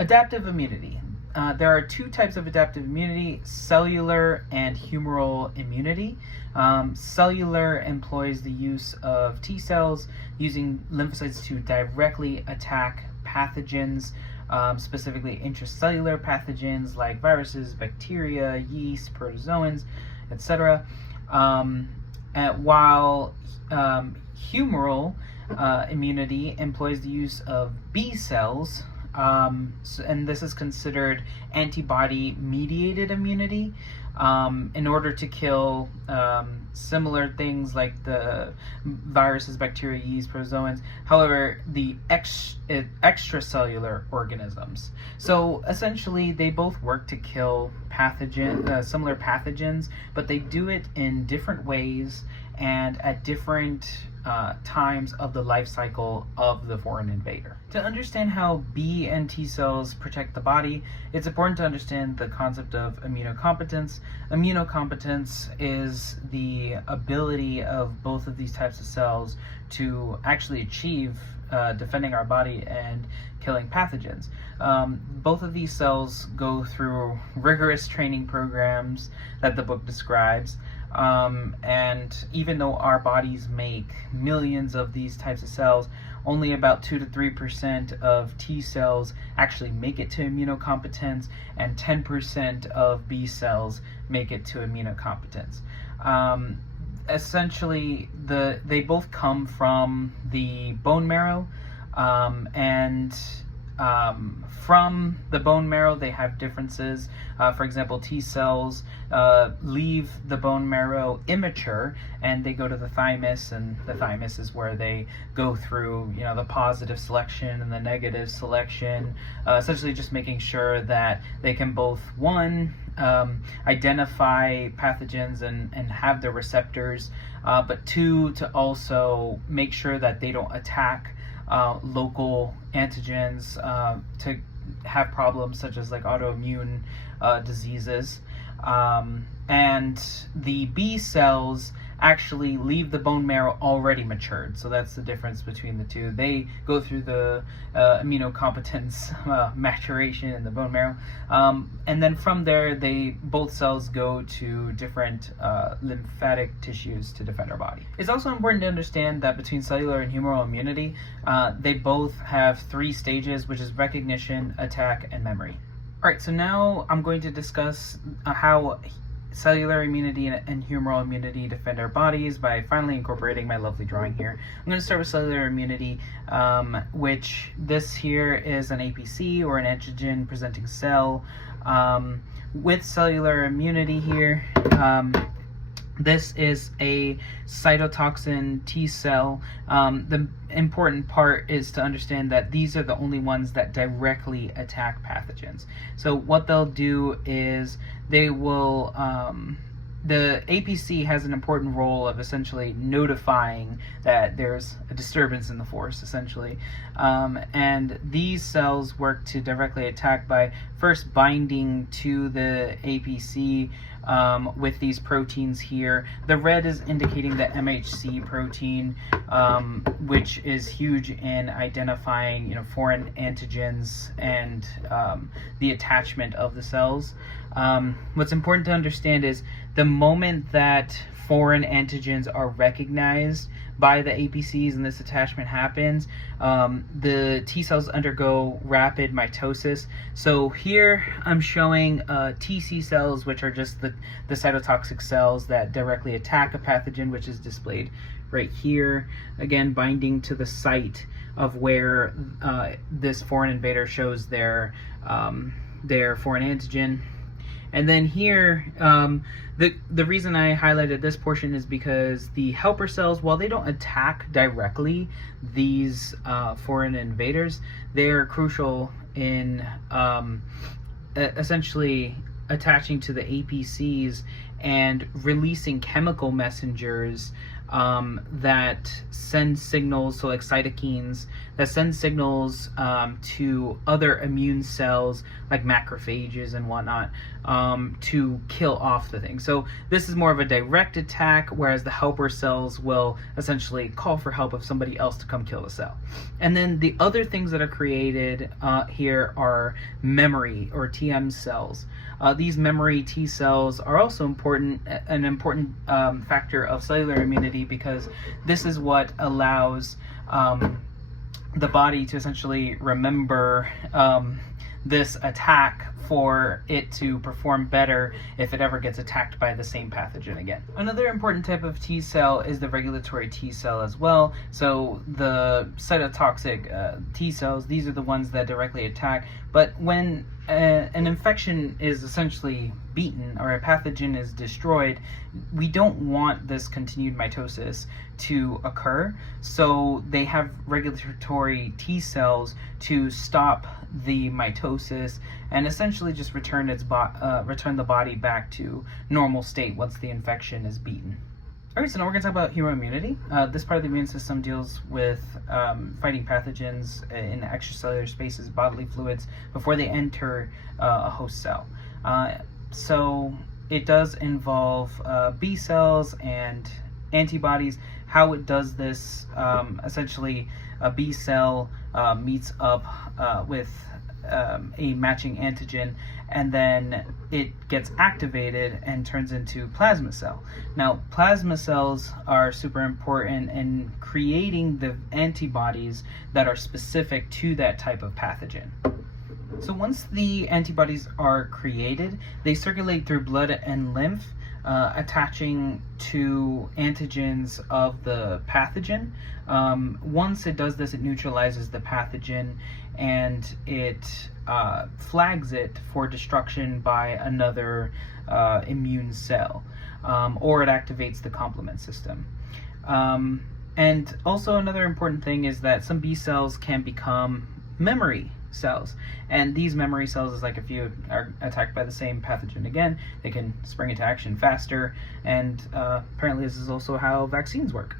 Adaptive immunity. There are two types of adaptive immunity: cellular and humoral immunity. Cellular employs the use of T cells using lymphocytes to directly attack pathogens, specifically intracellular pathogens like viruses, bacteria, yeast, protozoans, etc. While humoral immunity employs the use of B cells, and this is considered antibody-mediated immunity, in order to kill similar things like the viruses, bacteria, yeast, protozoans. However, the extracellular organisms. So essentially, they both work to kill similar pathogens, but they do it in different ways and at different times of the life cycle of the foreign invader. To understand how B and T cells protect the body, it's important to understand the concept of immunocompetence. Immunocompetence is the ability of both of these types of cells to actually achieve defending our body and killing pathogens. Both of these cells go through rigorous training programs that the book describes. And even though our bodies make millions of these types of cells, only about 2 to 3% of T cells actually make it to immunocompetence, and 10% of B cells make it to immunocompetence. Essentially, they both come from the bone marrow, and from the bone marrow they have differences. For example, T cells leave the bone marrow immature and they go to the thymus, and the thymus is where they go through the positive selection and the negative selection, essentially just making sure that they can both, one, identify pathogens and have the receptors, but two, to also make sure that they don't attack local antigens to have problems such as like autoimmune diseases. And the B cells actually leave the bone marrow already matured, so that's the difference between the two. They go through the immunocompetence maturation in the bone marrow, and then from there both cells go to different lymphatic tissues to defend our body. It's also important to understand that between cellular and humoral immunity, they both have 3 stages, which is recognition, attack, and memory. Alright, so now I'm going to discuss how cellular immunity and humoral immunity defend our bodies by finally incorporating my lovely drawing here. I'm going to start with cellular immunity, which this here is an APC, or an antigen presenting cell. With cellular immunity here, this is a cytotoxin T cell. The important part is to understand that these are the only ones that directly attack pathogens. So what they'll do is they will, the APC has an important role of essentially notifying that there's a disturbance in the force, essentially. And these cells work to directly attack by first binding to the APC with these proteins here. The red is indicating the MHC protein, which is huge in identifying foreign antigens and the attachment of the cells. What's important to understand is the moment that foreign antigens are recognized by the APCs and this attachment happens, the T cells undergo rapid mitosis. So here I'm showing TC cells, which are just the cytotoxic cells that directly attack a pathogen, which is displayed right here, again binding to the site of where this foreign invader shows their foreign antigen. And then here, the reason I highlighted this portion is because the helper cells, while they don't attack directly these foreign invaders, they're crucial in essentially attaching to the APCs and releasing chemical messengers that send signals, so like cytokines, that send signals to other immune cells like macrophages and whatnot to kill off the thing. So this is more of a direct attack, whereas the helper cells will essentially call for help of somebody else to come kill the cell. And then the other things that are created here are memory or TM cells. These memory T cells are also an important factor of cellular immunity, because this is what allows the body to essentially remember this attack for it to perform better if it ever gets attacked by the same pathogen again. Another important type of T cell is the regulatory T cell as well. So the cytotoxic T cells, these are the ones that directly attack, but when an infection is essentially beaten or a pathogen is destroyed, we don't want this continued mitosis to occur. So they have regulatory T cells to stop the mitosis and essentially just return the body back to normal state once the infection is beaten. All right, so now we're going to talk about humoral immunity. This part of the immune system deals with fighting pathogens in extracellular spaces, bodily fluids, before they enter a host cell. So it does involve B cells and antibodies. How it does this, essentially a B cell meets up with a matching antigen, and then it gets activated and turns into plasma cell. Now, plasma cells are super important in creating the antibodies that are specific to that type of pathogen. So once the antibodies are created, they circulate through blood and lymph, attaching to antigens of the pathogen. Once it does this, it neutralizes the pathogen and it flags it for destruction by another immune cell, or it activates the complement system. And also another important thing is that some B cells can become memory cells, and these memory cells is like if you are attacked by the same pathogen again, they can spring into action faster, and apparently this is also how vaccines work.